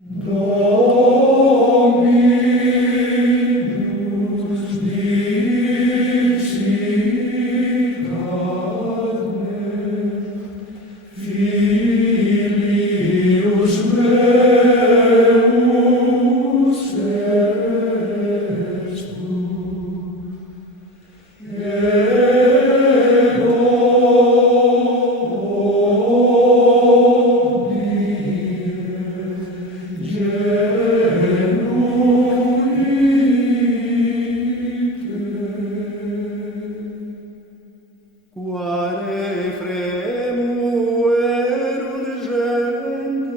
Dominus dixit adme, Filius meus est tu, ego Quare fremuerunt gentes,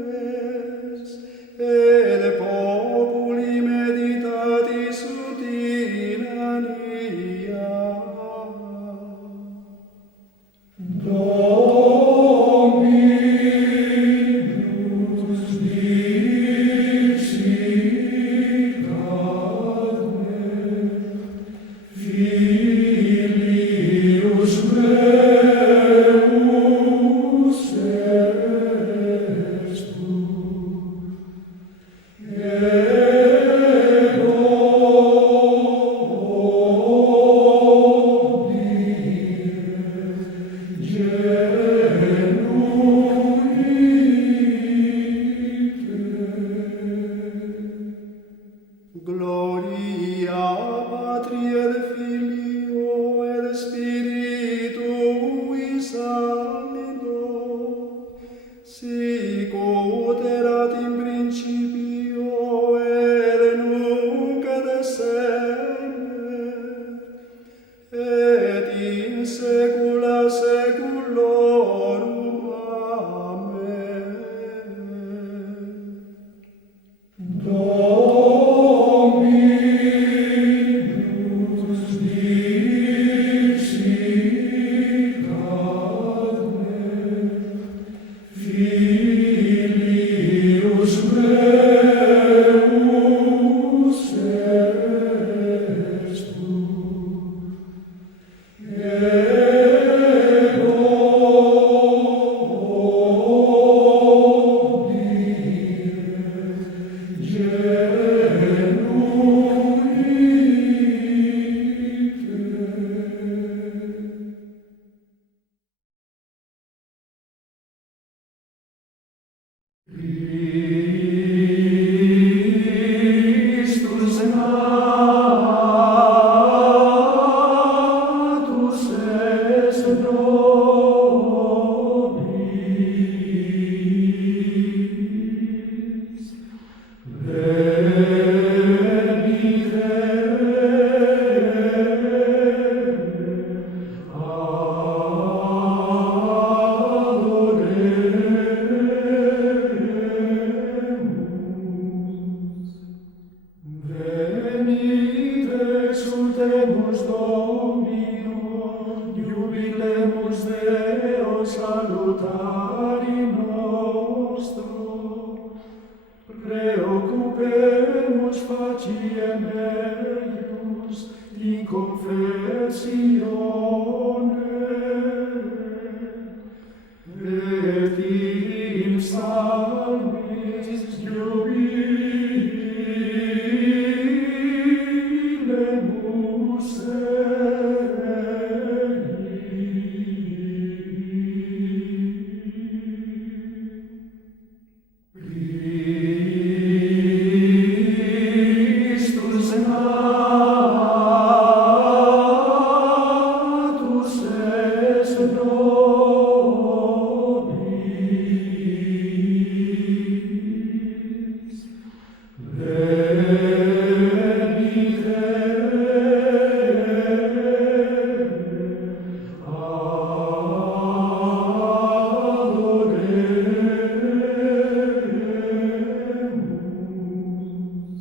et populi meditatis ut inania. Dominus dixit adme, Filius meus est tu, ego Gloria Patri et Filio et Spiritui Sancto, sic ut erat in principio et nunc et semper, et in saecula saeculorum. Amen. Dominus dixit adme, Filius meus est tu, ego Christus natus est nobis, venite adoremus. Venite exultemus Domino, jubilemus Deo salutari nostro, preoccupemus faciem eius in confessione, et in psalmis jubilemus Christus natus est nobis, adoremus.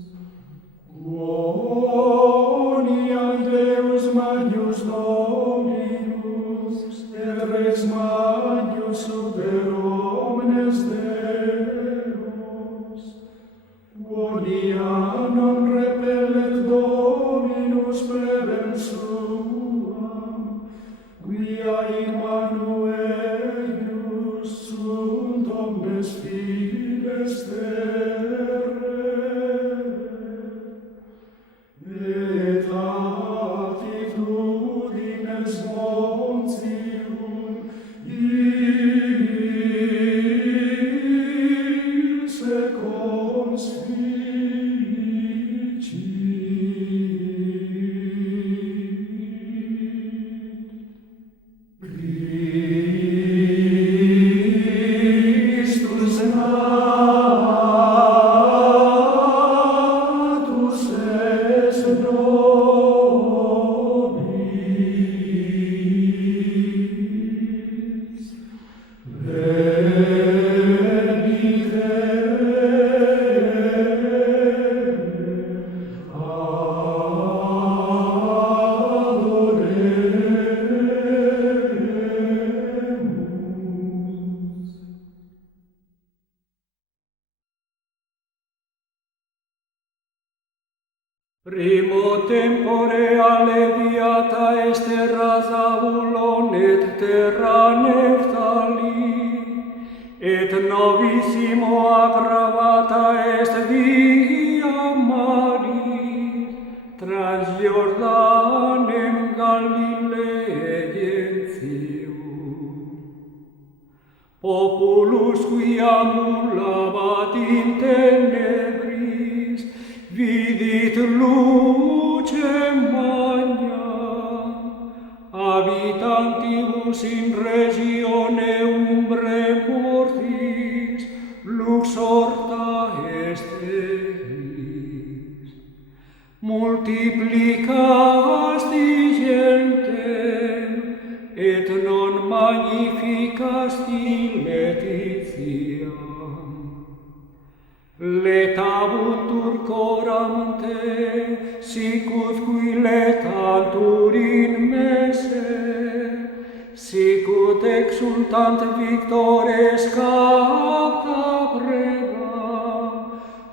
Quoniam Deus magnus Dominus, et Rex magnus super omnes deos. Quoniam non repellet Dominus plebem suam, quia in manu eius sunt omnes fides Dei. Primo tempore alleviata est terra Zabulon et terra Neftali, et novissimo aggravata est via Maris, trans Jordanem Galileentium. Populus quia mullabat in tenebris, vidit lucem magna, habitantibus in regione umbre mortis, lux horta est eis. Multiplicasti gentem, et non magnificasti letitiam. Letabuntur coram te, sicut qui letantur in messe, sicut exultant victores capta preda,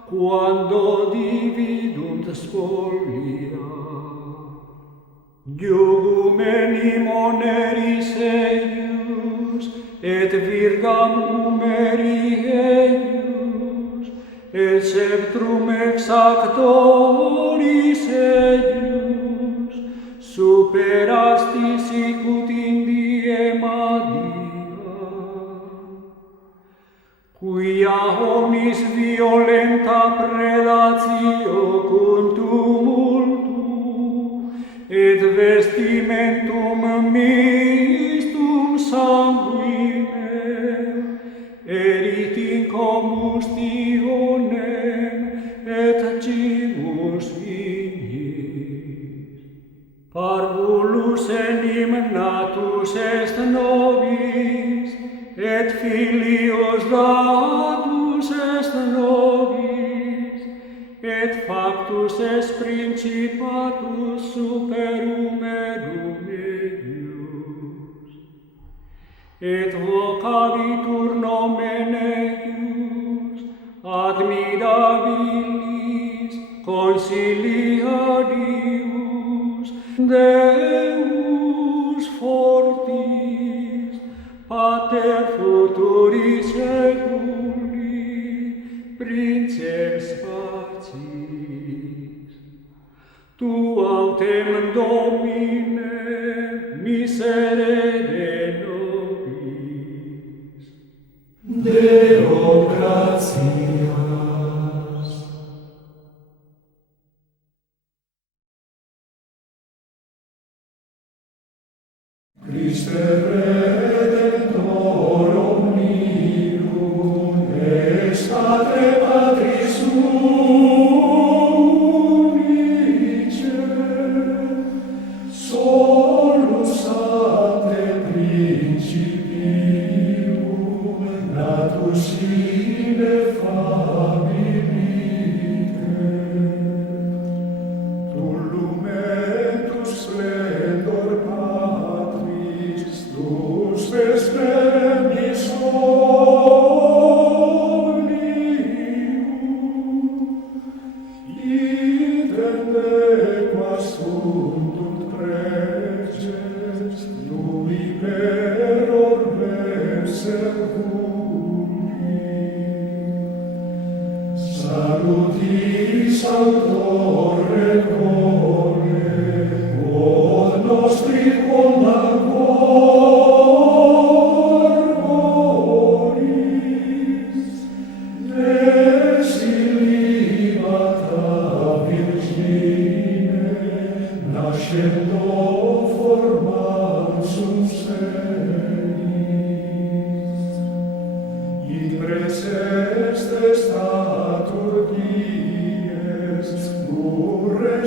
quando dividunt spolia. Jugum enim oneris eius, et virgam humeri eius, et sceptrum exactoris eius, superasti sicut in diem adia. Quia omnis violenta predatio cum tumultu, et vestimentum mistum sanguine, erit in combustionem et cimus ignis. Parvulus enim natus est nobis, et filius datus est nobis, et factus est principatus superum edum eius. Et vocabitur nomen eius, admirabilis, consilia Deus, Deus fortis, Pater futuri seculi, Princeps pacis. Tu autem Domine miserere nobis. Deo gratias. Christe Redentor omnium, ex Patre Patris unice, solus ante principium natus ineffabilite, tullum mentus splendor Patris, tus vespernis omnium, idem nequas suntunt preces, nui per orbem servuli. Salutis autore core, quod nostri quonda corporis, desilibata Virgine, nascendo formam sum senis. In preces statur dies, urre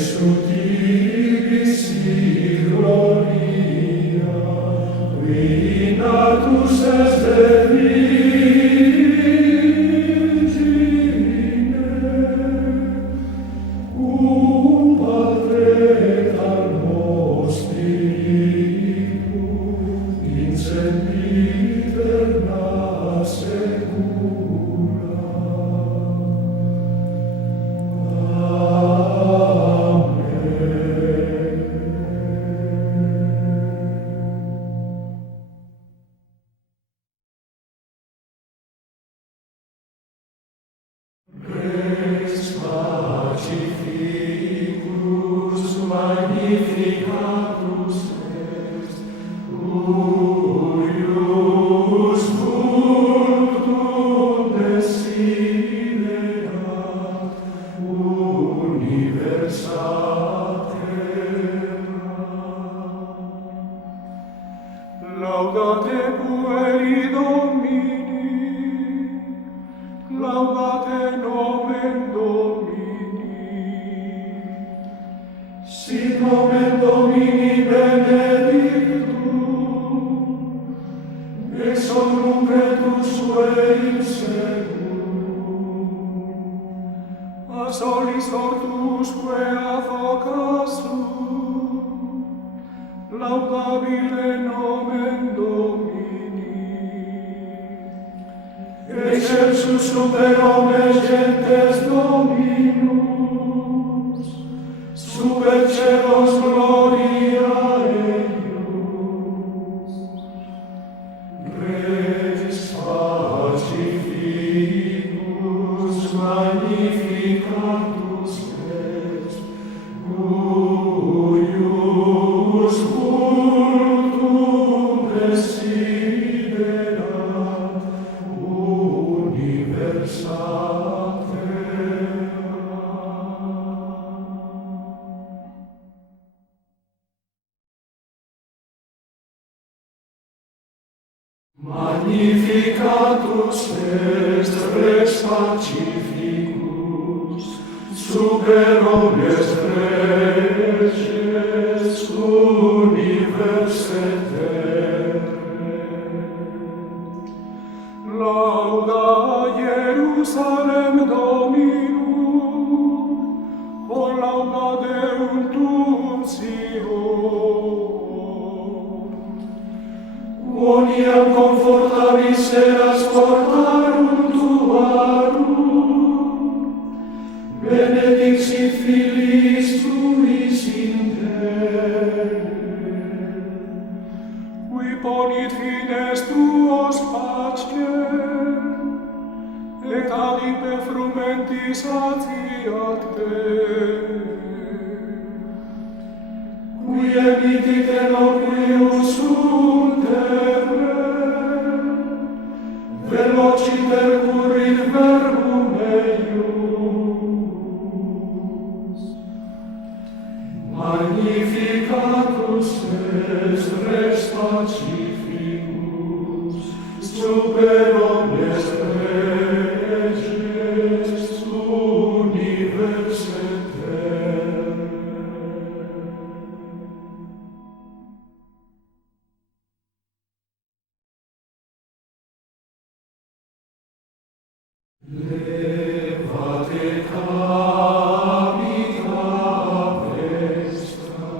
Jesu tibis gloria, qui natus est de Virgine, cum patretam nostribus in sempiterna secula. Res pacificus magnificatus est, cuius cultum desiderat universa terra. Laudate pueri Domini, laudate nomen Domini. Sit nomen Domini benedictum, ex hoc nunc et usque in seculum. A solis ortusque advocasum, laudabile nomen Domini. Excelsus super omnes gentes Dominus, super celos gloria eius. Res pacificus magnificatus est, cuius cultum desiderat universa terra. Magnificatus est Rex pacificus super omnes reges universae terrae. Lauda Jerusalem Dominum, o lauda Deum tuum Sion. Quoniam confortabis eras portarum tuarum, benedixit filiis tuis in terre. Qui ponit fines tuos pacem, et adipe frumentis satiat te. Qui emitit eloquius sunt velociter currit verbum eius. Magnificatus est Rex pacificus super omnes reges universae terrae. Levate capita vestra,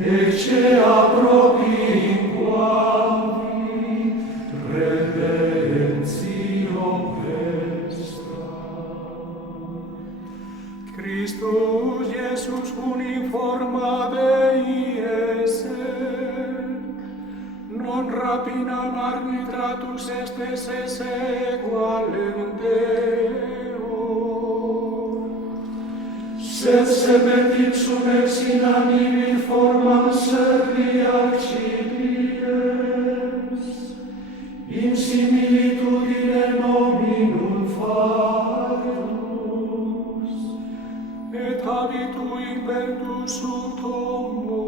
ecce approbiquavi redentio vestra. Christus Jesus uniforma Dei esse, non rapinam arbitratus est esse sequalem Deo, sed semet ipsum ex in animi formam servi accipiens, in similitudine nominum factus, et habitu impentus sub tombo,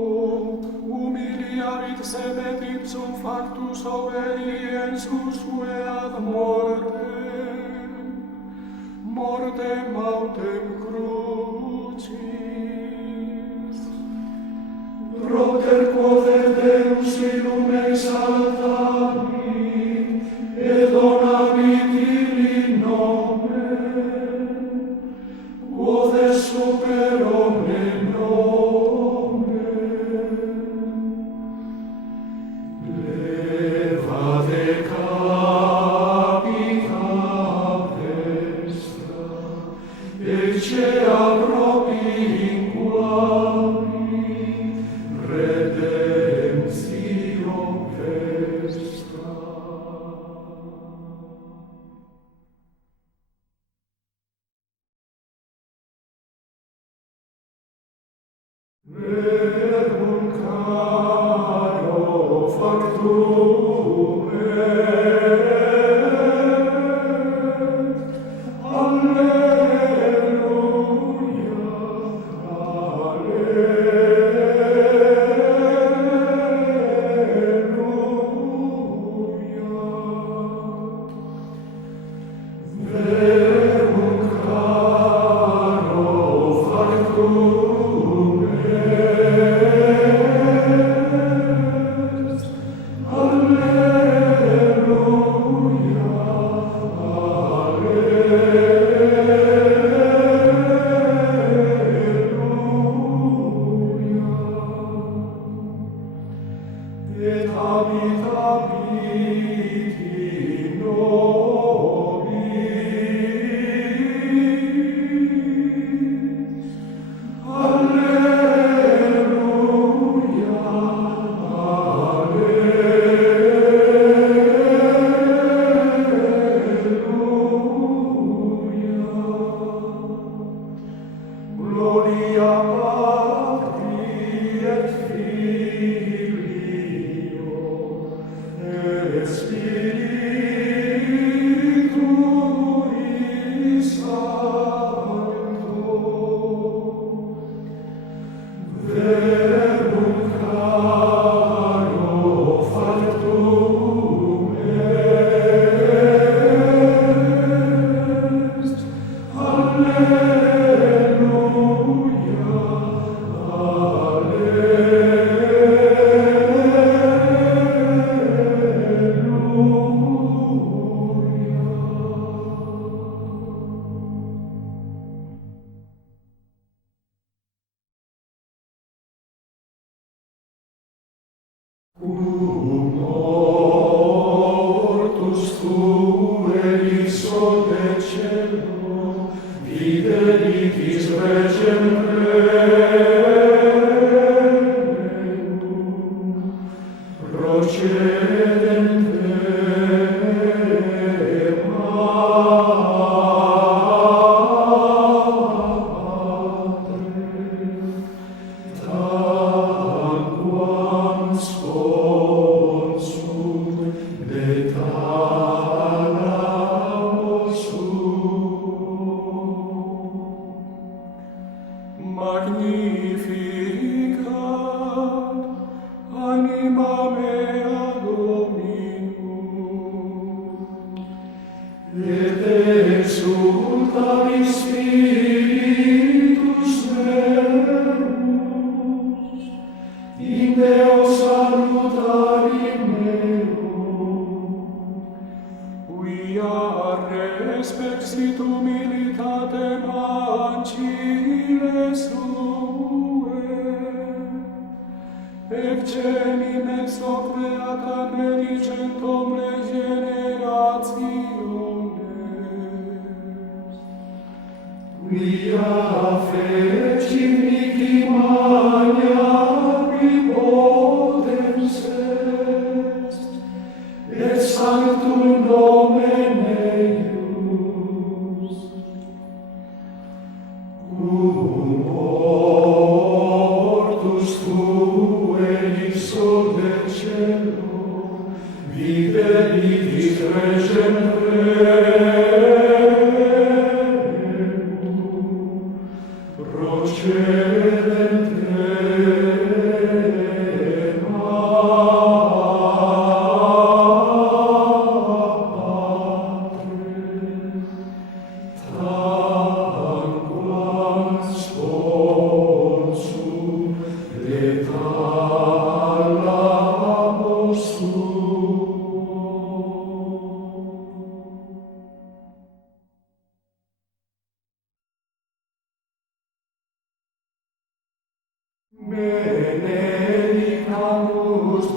humiliavit semet ipsum factus obediensus sue ad mortem, mortem autem crucis. celum exaltavit, et donavit illi nomen, quod est super omne nomen. Levate capita vestra, ecce propinquamit redemptio vestra. Verbum caro factum est, alleluia, alleluia. Verbum caro factum est, alleluia, alleluia. Et habitabit in nobis, alleluia, alleluia. Gloria Patri et Filio et Spiritui Sancto. Verbum caro factum est, alleluia, cum mortus fueris ode cielo, videlitis regem regnum, procedent tanquam sponsum de thalamo suo. Magnificat anima mea Dominum, et exultat in spiritus meus, in Deo salutarim meum, quia respexit humilitatem ancile sue, eccenim ex hoc beata benedicent omnes generationes, quia fecit mihi magna potens est, et sanctum nomen eius, cum mortus fueris ode cielo, videlitis regem regnum, procedent benedictamus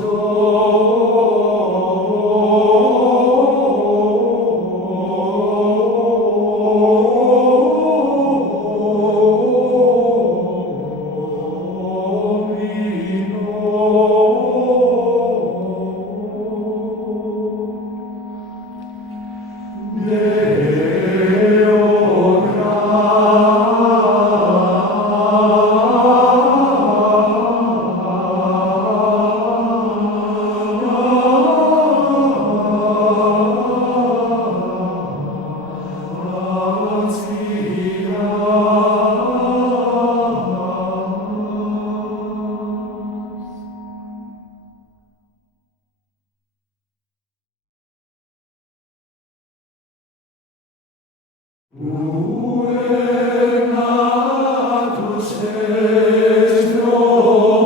Natus est nobis,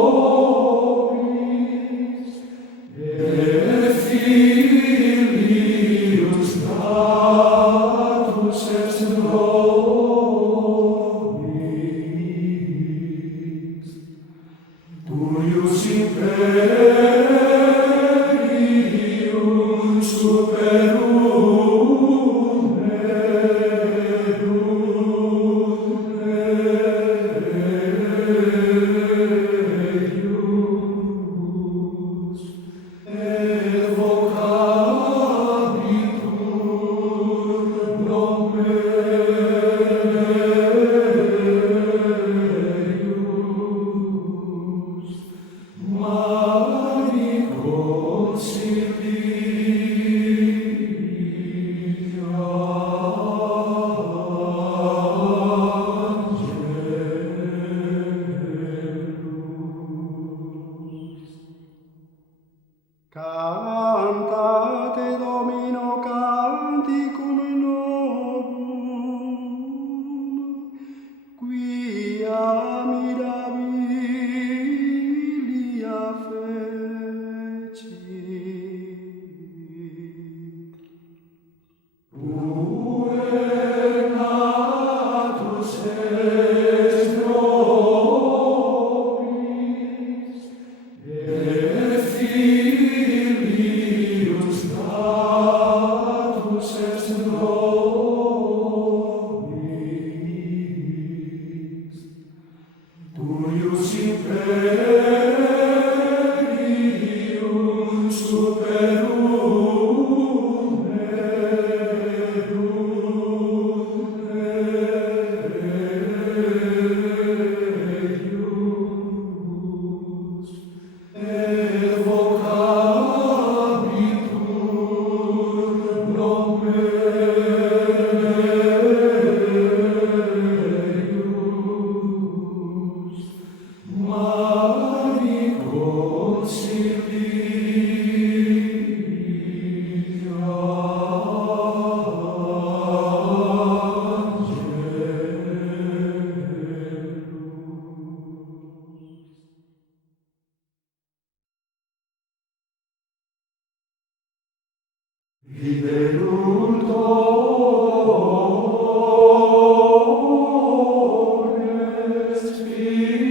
et Filius natus est nobis, tuius imperium superum eius, evocabitur nomen eius, Mari Cantate Domino canticum novum, quia mirabilia fecit. Natus est nobis, et Filius natus est nobis, tuius imperium superum eius, evocabitur nomen eius, Mari Viderunt omnes fines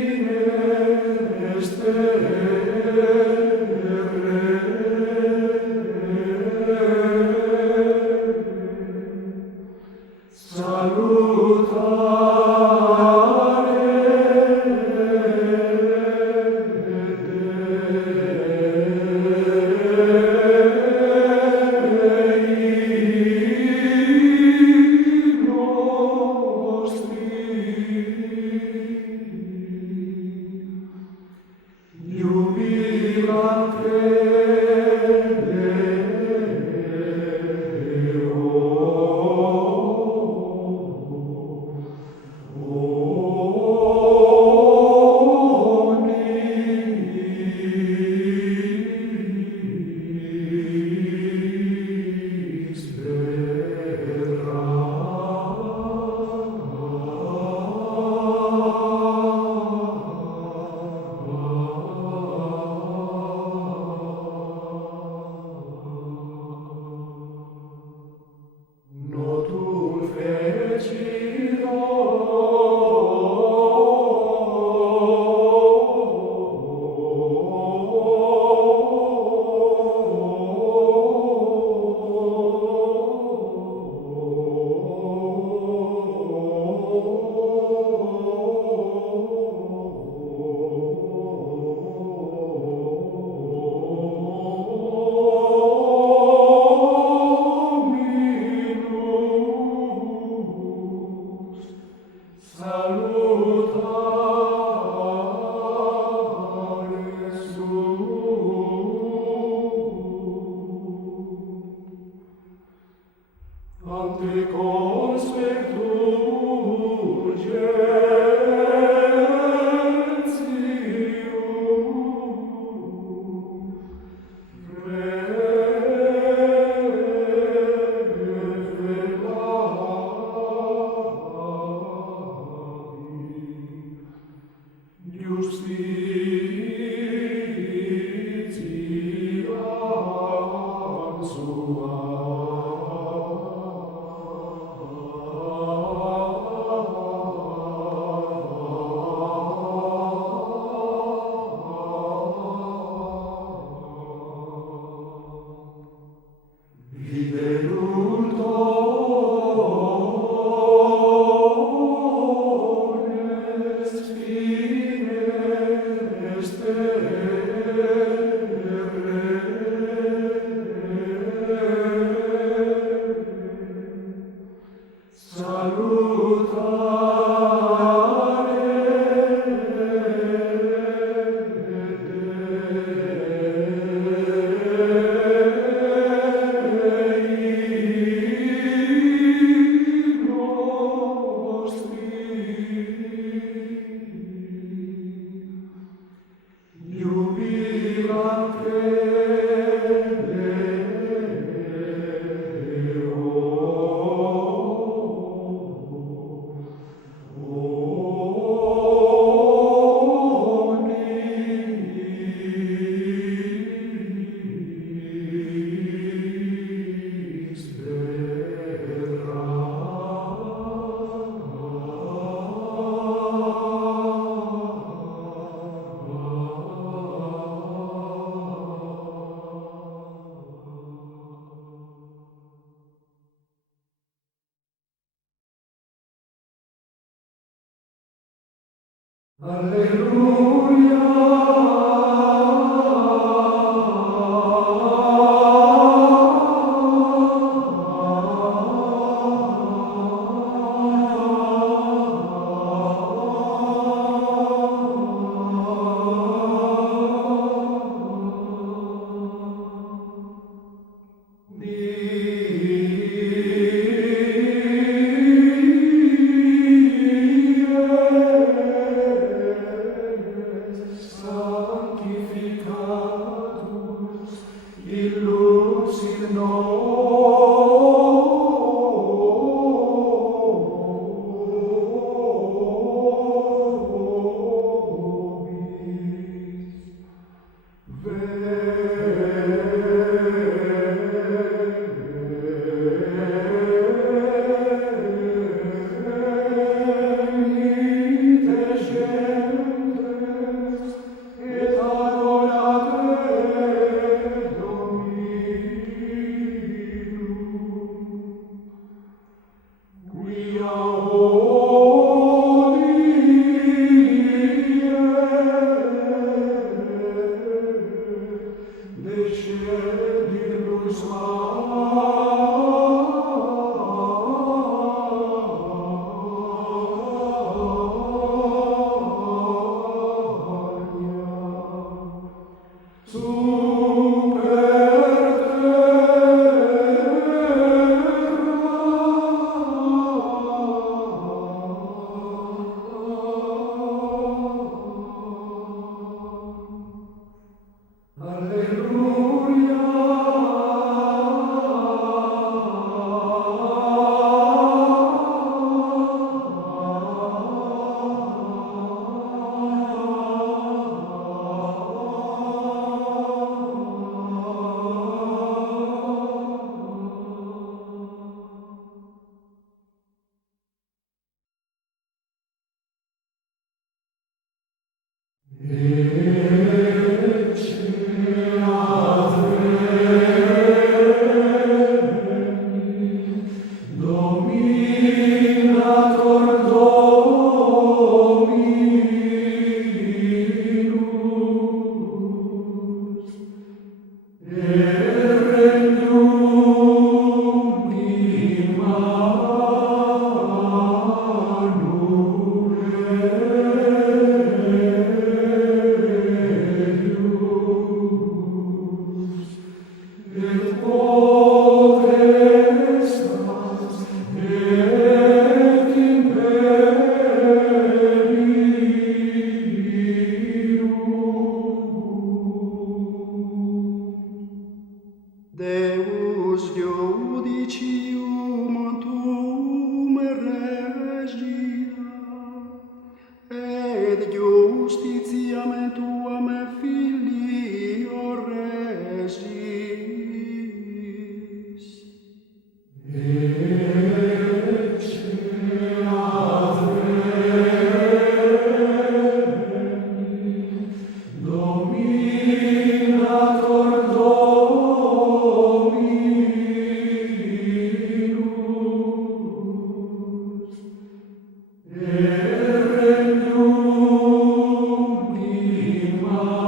et justitiam tuam Filio Regis. Dominator Dominus, et regnum Immanuelus,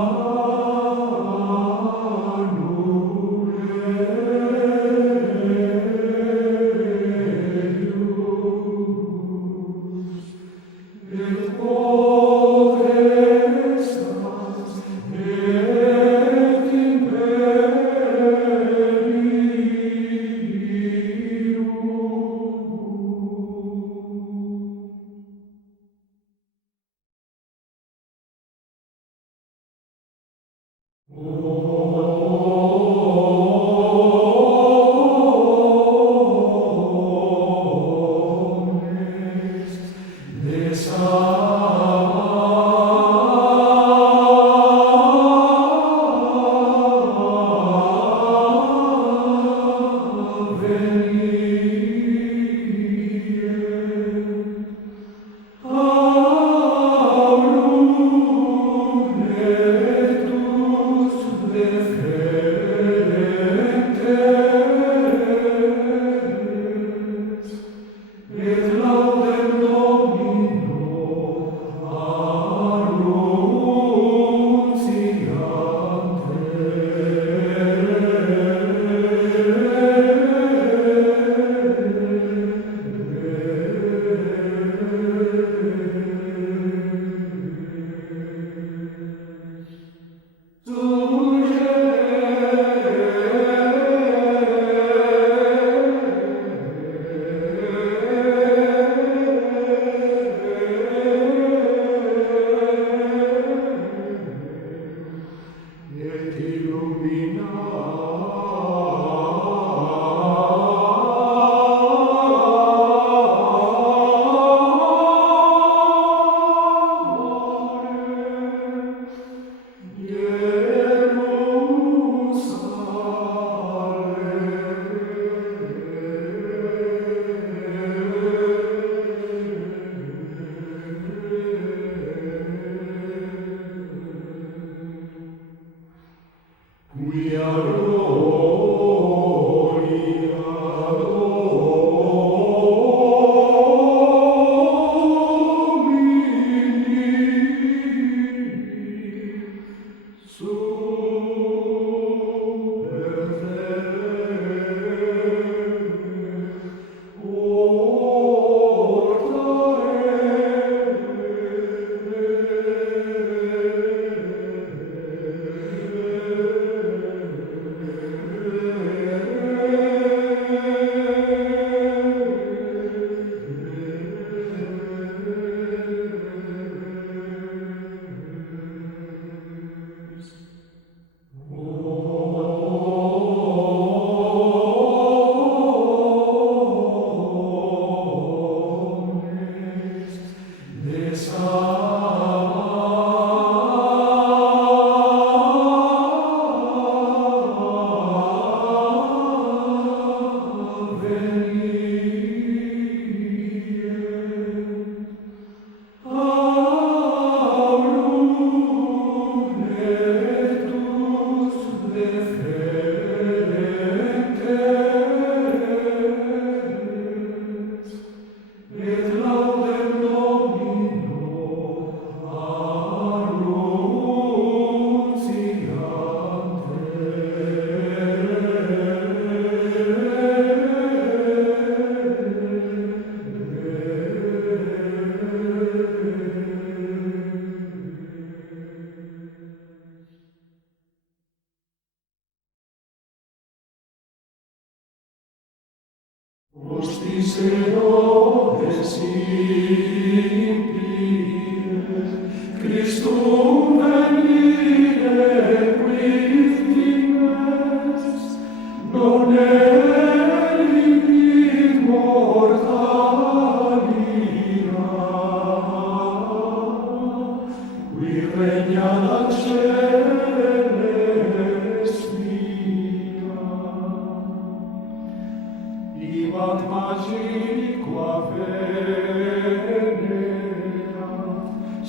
et potestas, et imperium. Omnes veniet, aurum netus deferentes, et laudem Domino annunciantes.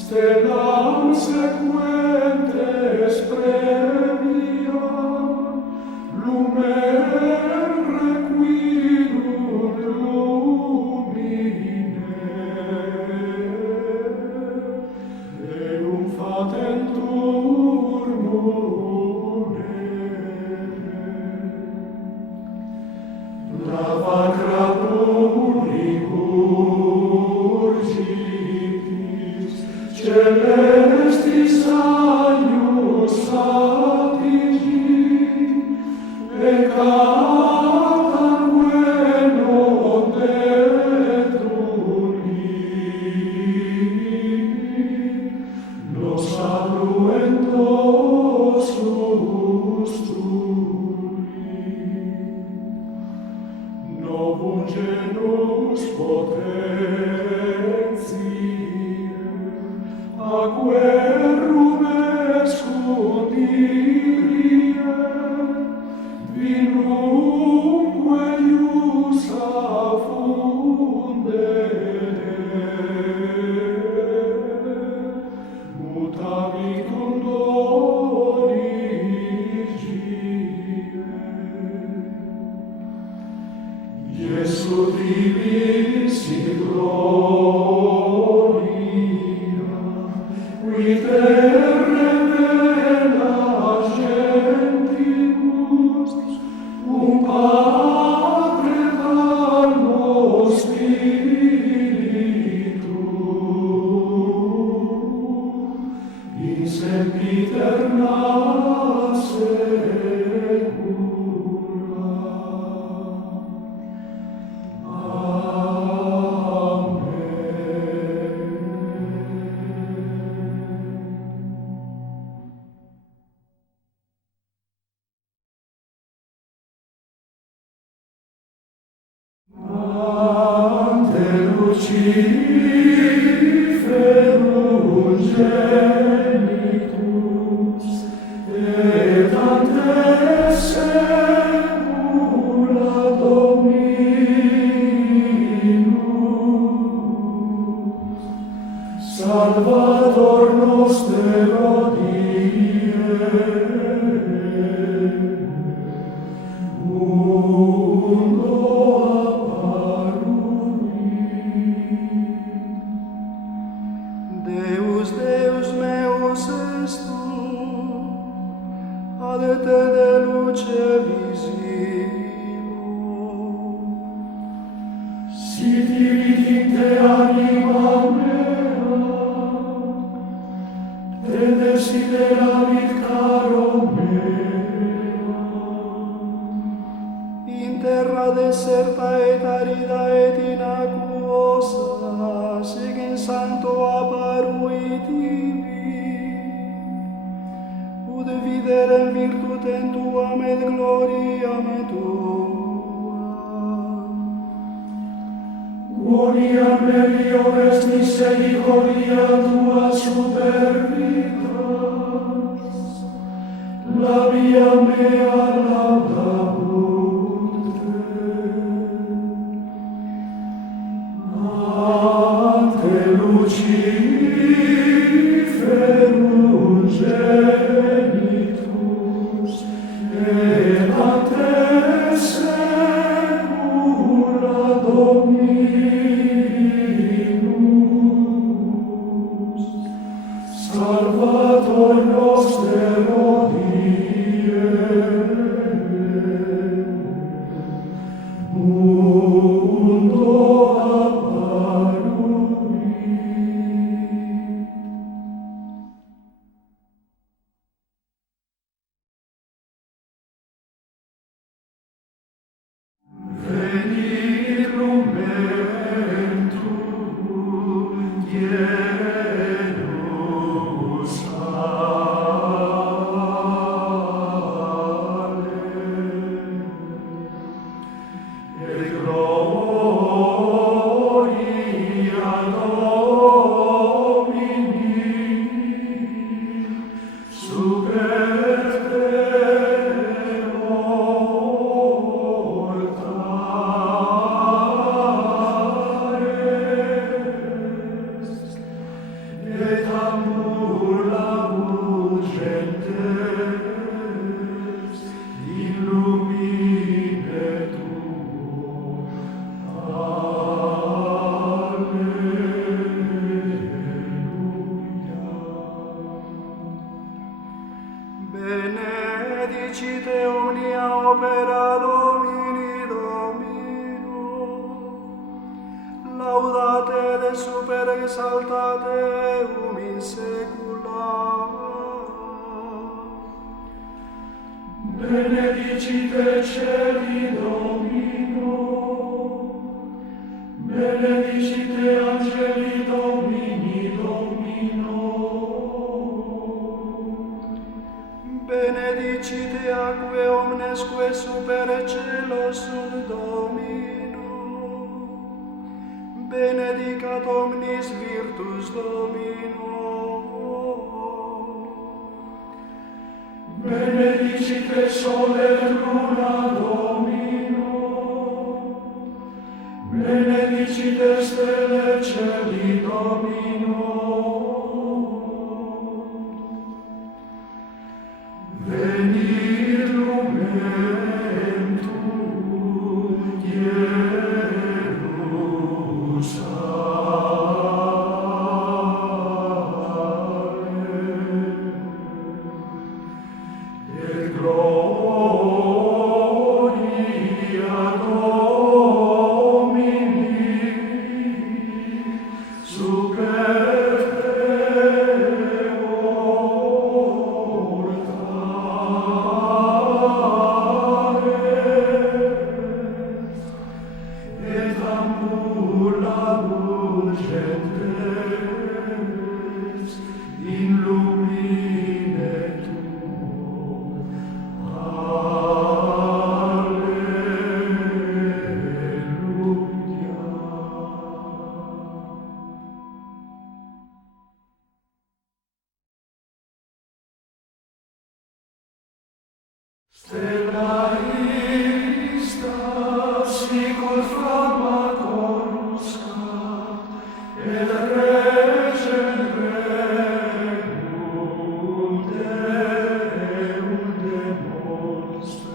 stellam sequentes premia, lumen requirum lumine, eum fatentur mune. Lava crapuricurgitis, celestis agnus satigi, peccatamque non detruni, nos abluentos lusturi. Novum genus potentiae, aquerum escundirie, vinumque ius affundere, mutabitum dorigie. Iesu divis in gloria, qui terre vela gentibus, Padre dallo Spiritu, in sempiterna secula. Ante Luciferum genitus, et ante secula Dominus, Salvator noster odie, mundo Deus, Deus meus est tu, ad te de luce visivo. Sit irit in te anima mea, te desideravit caro mea. In terra deserta et arida et inaquosa, sic in sancto apparuit ibi, ud viderem virtutem tuam et gloriam tua. Gloria melior est misericordia tua superbitas, la via mea laudabut te. Ante Luciferum genitus, et ante secula Dominus, Salvator noster odie, mundo apparuit. laudate et super exaltate in saecula. Benedicite celi Domino, benedicite angeli Domini Domino, Benedicite aquae omnes que super celos sunt Domino, benedicat omnis virtus Domino. benedicite sole et luna Domino, benedicite stelle celi Domino, venit lumentum Ierusalem, et gloria Domini super te portares, et ambulabunt gentes in lumine tuo. Stella ista sicur flamma coruscat, et regem regum Deum demonstrat.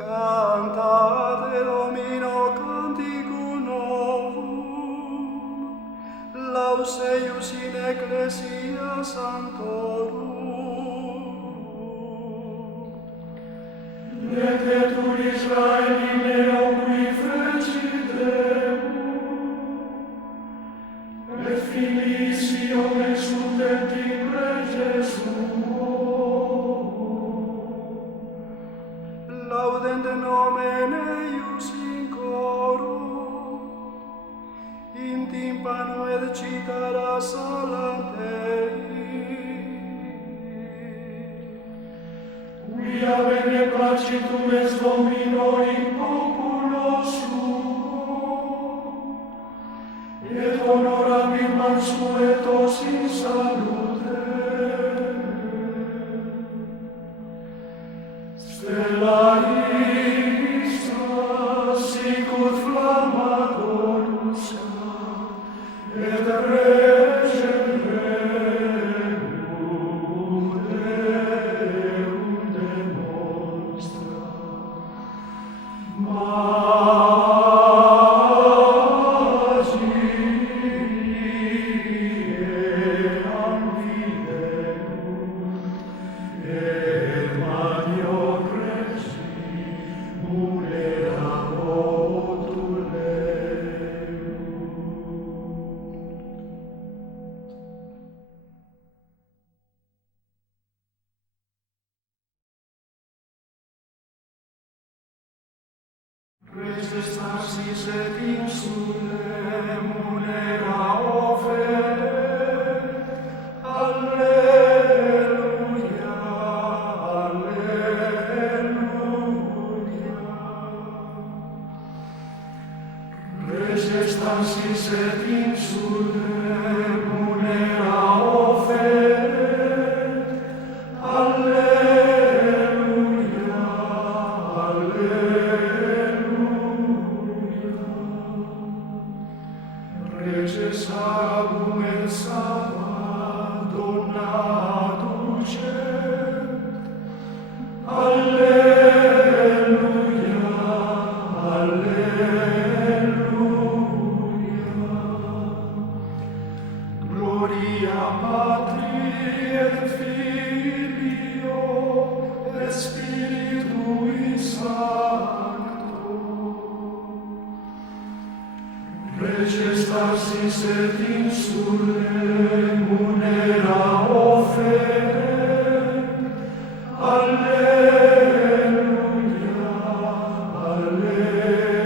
Cantate Domino canticum novum, laus eius in ecclesia sanctorum. Netetur Israeli meo qui fecit Deum, et filii Sion exultent in rege suo. Laudent nomen eius in coro, in tympano et cithara salant Quia beneplacitum est Domino in populo suo, et honorabil mansuetos in salute. Stella ista sicut flamma coruscat, et regem regum Deum demonstrat. Magieam videum, et magno cresi mulera otuleum. Restes Tarsis et insulae munera offeret, Alleluia, Alleluia. Restes Tarsis et insulae munera offeret, Alleluia, Alleluia. Reges agum et Saba dona ducet, Alleluia. et insulem munera offerem. Alleluia, alleluia.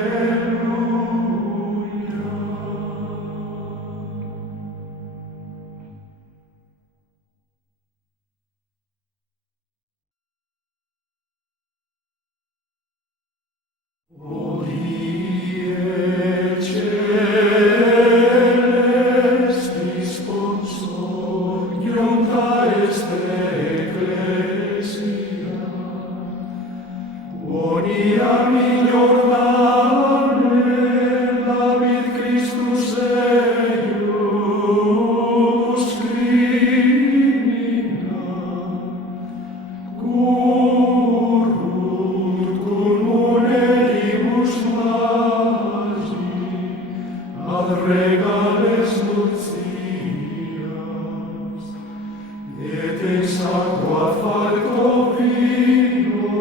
Odie celestis consonium est ecclesia, boniam in Jordane labit Christus eius crimina, currut cum muneribus magi ad regales nuptias, et ex aqua facto vino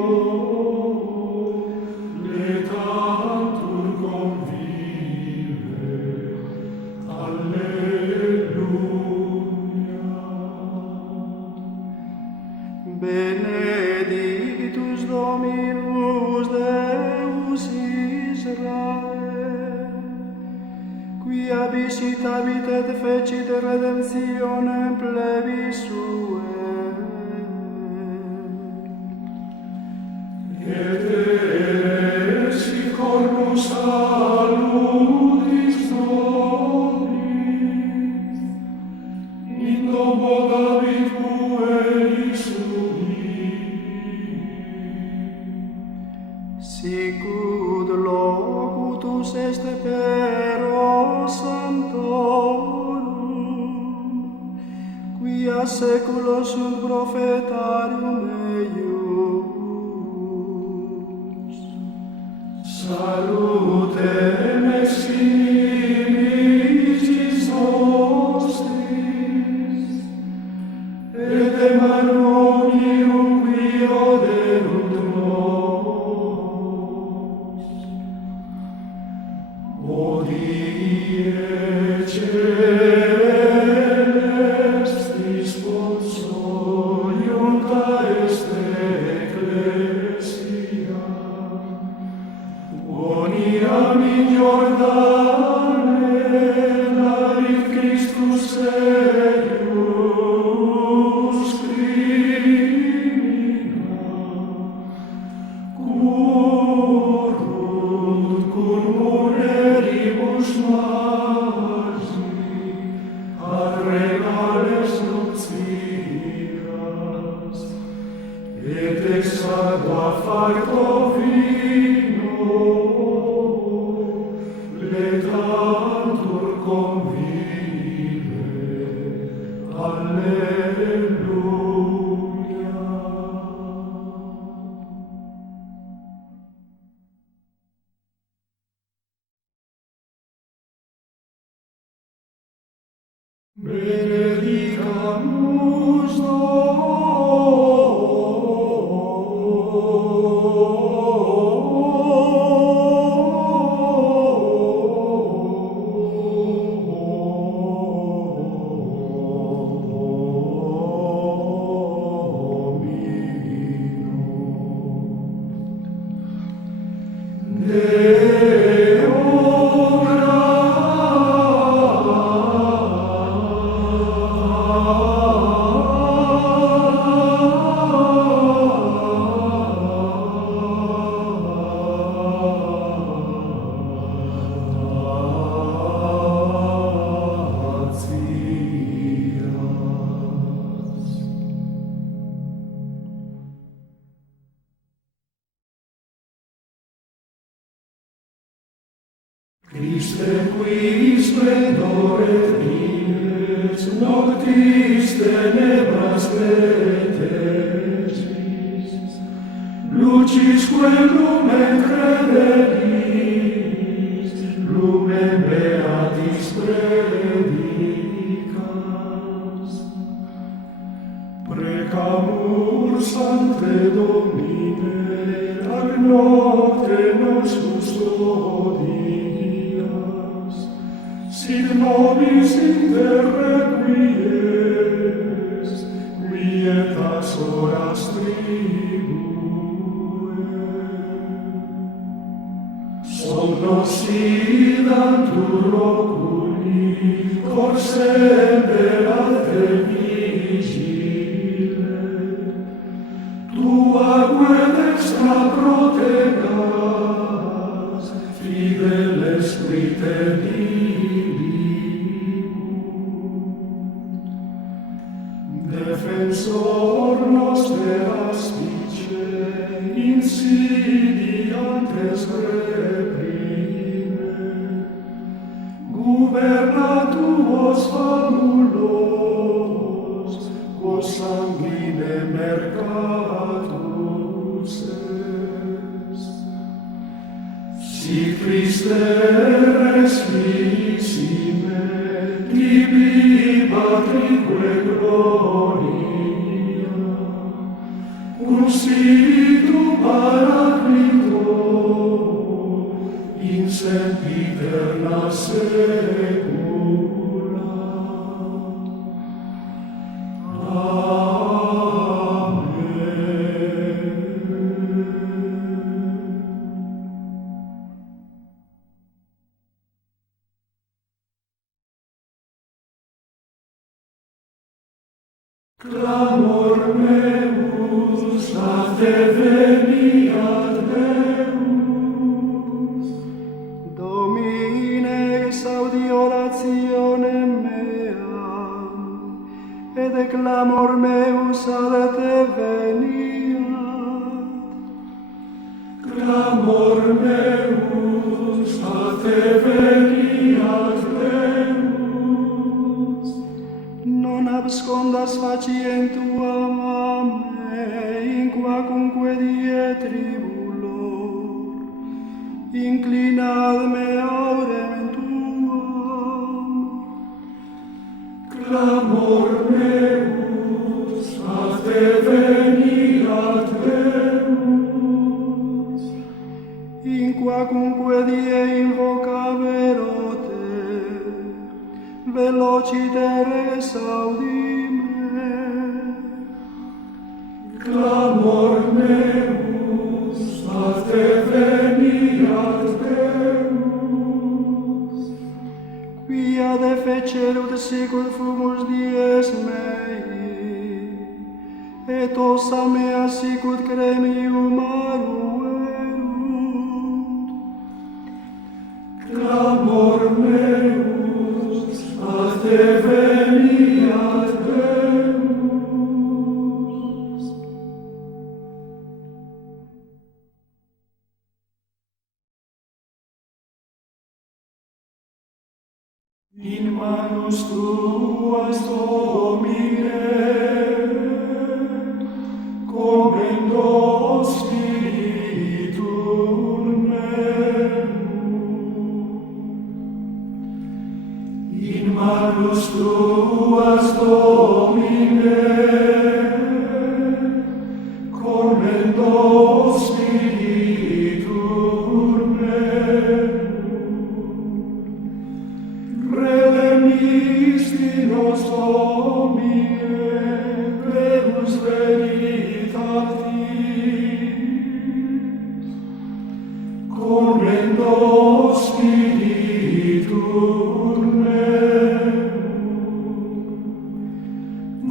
letantur convive. Alleluia. Benedictus Dominus Deus Israel, qui abitavit et fecit redemptionem plebis suae. Et eresit corpus salutis nobis, in domo David pueri sui. Sicut locutus est pero sanctorum, quia saeculo sunt prophetarium eius. Salutem ex inimicis nostris, et demonium qui oderunt nos. Odie celestis consonium est ecclesia, boniam in Jordane labit Christus eius crimina, currut cum muneribus magi ad regales nuptias, et ex aqua facto vino letantur convive. Alleluia. Benedicamus Christe qui splendoret dies, noctis tenebras vetesis, lucisque lumen crederis, lumen beatis predicas. Precamur Sancte Domine, ac nocte nos custodias, sit nobis nobis interrequies, quietas horas tribue. Somnos idam turroculi, corsemperate vigile, tua dextra protegas, fideles qui tenibibus. Defensor noster aspice, insidiantes reprime, guberna tuos famulos, quos sanguine mercatus est. Si Christe respissime, tibi patrique gloria, cum Spiritu Paraclito, in sempiterna saecula. Clamor meus ad te veniat Deus. Domine, exaudi orationem meam, et clamor meus ad te veniat. Clamor meus ad te veniat Deus. Non abscondas faciem tuam a me, in quacunque die tribulor. Inclina ad me aurem tuam. Clamor meus ad te veniat Deus. In quacunque die invocavero te, velocitere exaudi me. Clamor meus ad te veniat Deus. Quia defecerunt sicut fumus dies mei, et ossa mea sicut cremium aruerunt. Clamor meus ad te veniat Deus. In manus tuas, Domine, commendo spiritum meum. In manus tuas, Domine, commendo spiritum meum. Redemisti nos Domine, Deus veritatis, commendo spiritum meum.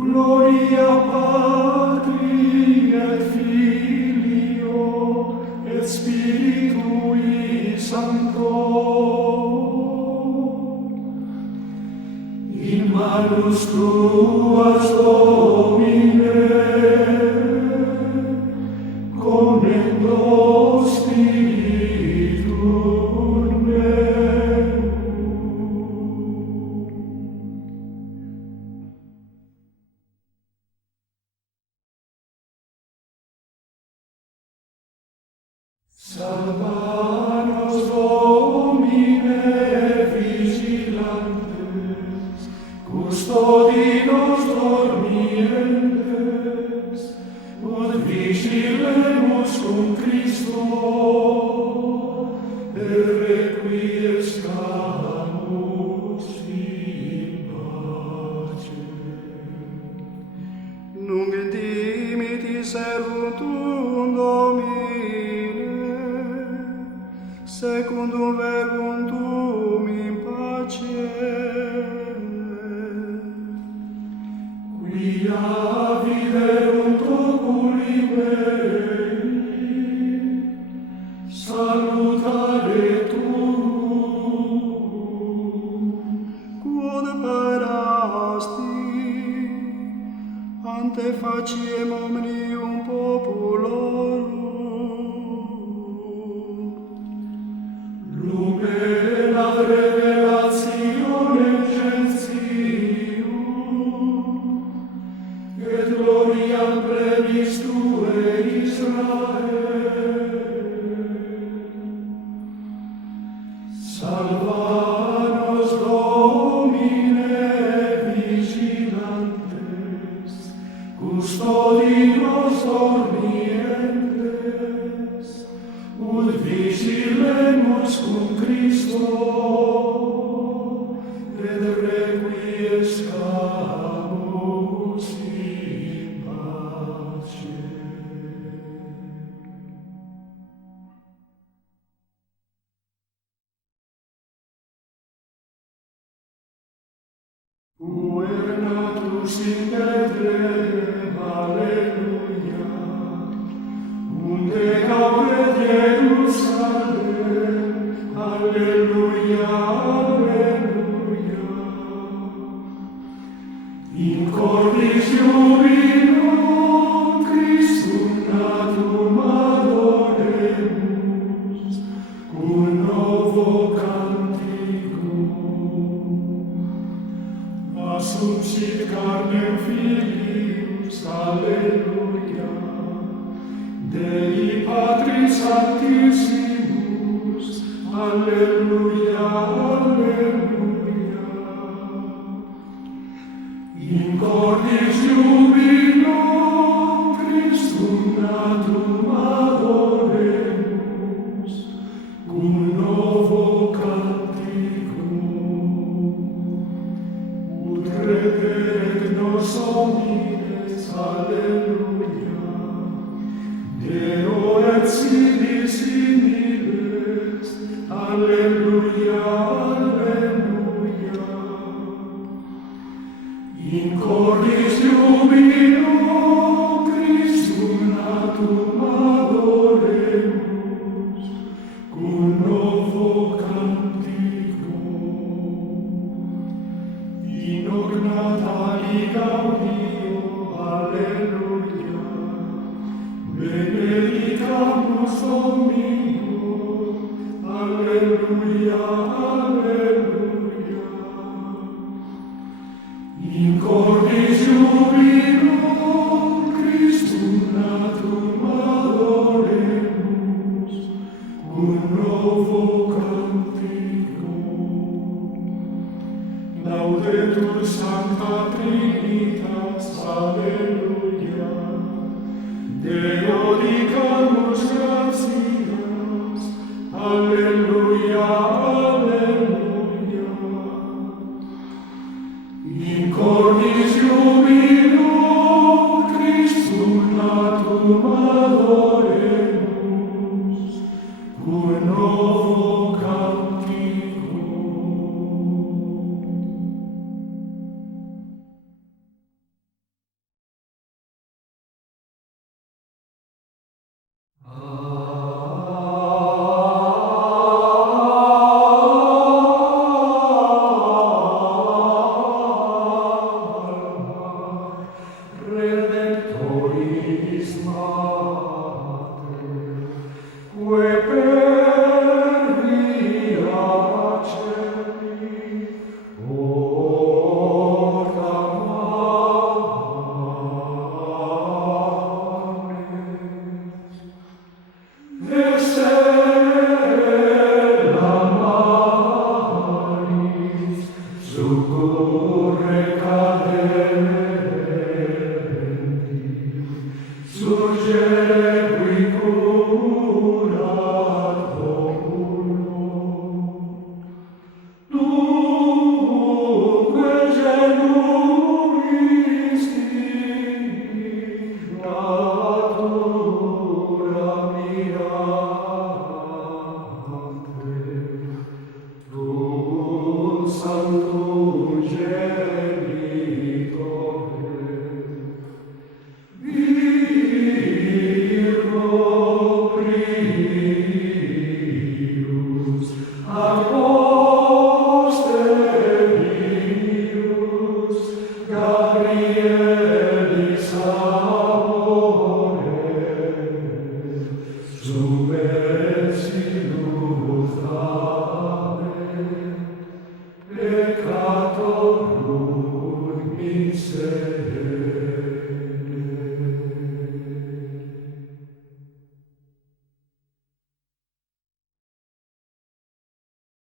Gloria Patri et Filio et Spiritui Sancto. In manus tuas, Domine, commendo spiritum meum. Salva nos, Domine, vigilantes, custodi nos dormientes, ut vigilemus cum Christo, et requiescamus fides. secundum verbum tuum in pace. Quia viderunt oculi mei, salutare tuum. Quod parasti ante faciem omnium populorum, Lumen ad revelationem gentium, et gloriam plebis Tuae Israel. Salva nos Domine vigilantes, custodi nos dormientes, ut vigilemus cum Christo, et requiescamus in pace. Puernatus in Bethlehem, alleluia, unde gaudet Jerusalem, alleluia, alleluia. In cordis jubilum Christum natum adoremus, cum novo canticum. Assumpsit carnem Filius, alleluia, Dei Patris Sanctissimus, alleluia, alleluia. In cordis jubilum Christum natum adoremus, cum novo canticum. Ut rederet nos homines, alleluia, Deo et sidis in illes, alleluia, alleluia. In cordis jubilum Christum natum adoremus, cum novo canticum. In hoc natali gaudio, alleluia, benedicamus Dominum, alleluia, alleluia. In cordis jubilum Christum natum adoremus, cum novo canticum. Laudetur Sancta Trinitas, alleluia. Deo dicamus gratias, alleluia, alleluia. In cordis jubilum Christum natum adoremus, cum novo canticum. Redemptoris Mater, que per et sinus da